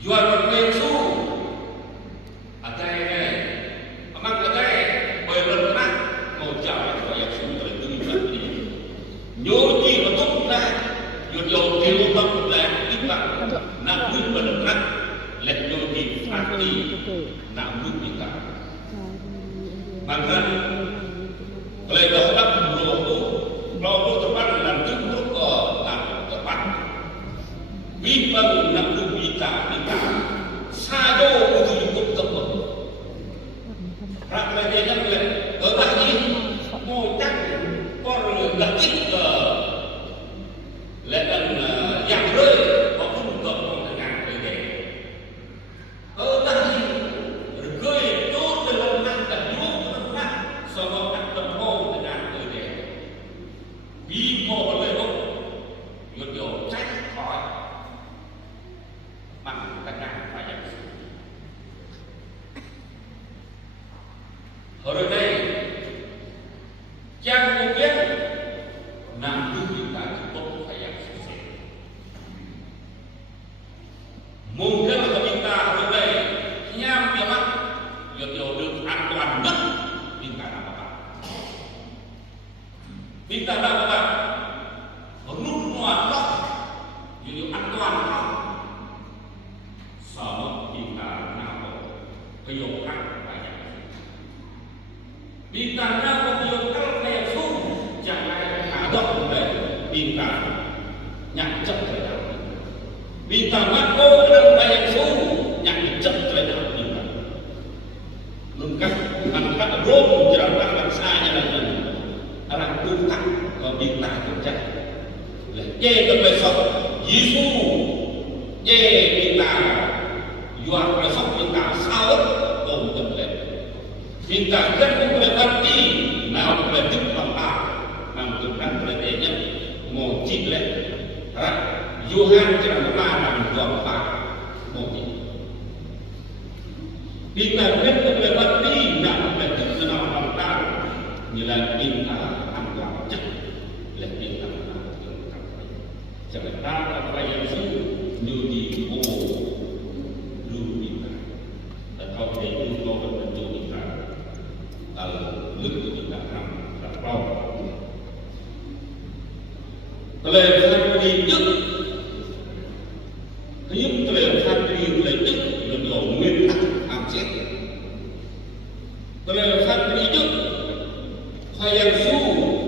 jual berpensu ada yang amat ada berlemak mau jalan yang sudah terlibat ini nyoti betul lah nyoti betul lah kita nak berlemak lek nyoti hati nak kita maka kalau dah tak berlaku tepat dan tutup tak tepat Bipang nak kita sado itu cukup tepat. Rakyat dia nak bilang, orang ini mau tak orang lagi ke lepas yang rơi maupun ke dengan dia. Orang ini rơi tu dalam nak dan tu nak sama nak berhubung dengan dia. Bimo boleh yo cắt khỏi bằng tất cả phải nhận sự. Ở đây trang công biết nằm trước chúng ta chúng tôi phải nhận sự. Mungkin kalau kita ở đây nham dia mắt yo được an toàn nhất kita apa? Kita apa? Lúc ngoan đó yo an toàn đó. Sama kita nak keyokan banyak. Kita nak keyokan banyak sum jangan ada boleh kita nyacap terhadap. Kita nak keyokan banyak sum nyacap terhadap kita. Mungkin angkat rom jerakan bangsanya dan orang tukang kalau kita kerja. Ye besok Yesus ye kita jual besok kita sahur untuk beli. Kita kan boleh berarti nak boleh jumpa nak tuhan berbeda mau ciplet. Yuhan jangan mana jumpa mau ciplet. Kita kan boleh berarti nak boleh jumpa nilai kita anggap cek lebih jangan apa yang sudah di kalau dia itu mau berbentuk kita, kalau lebih kita akan terpau. Kalau yang itu, hidup kalau yang itu lebih umum amset. Kalau yang itu, yang suhu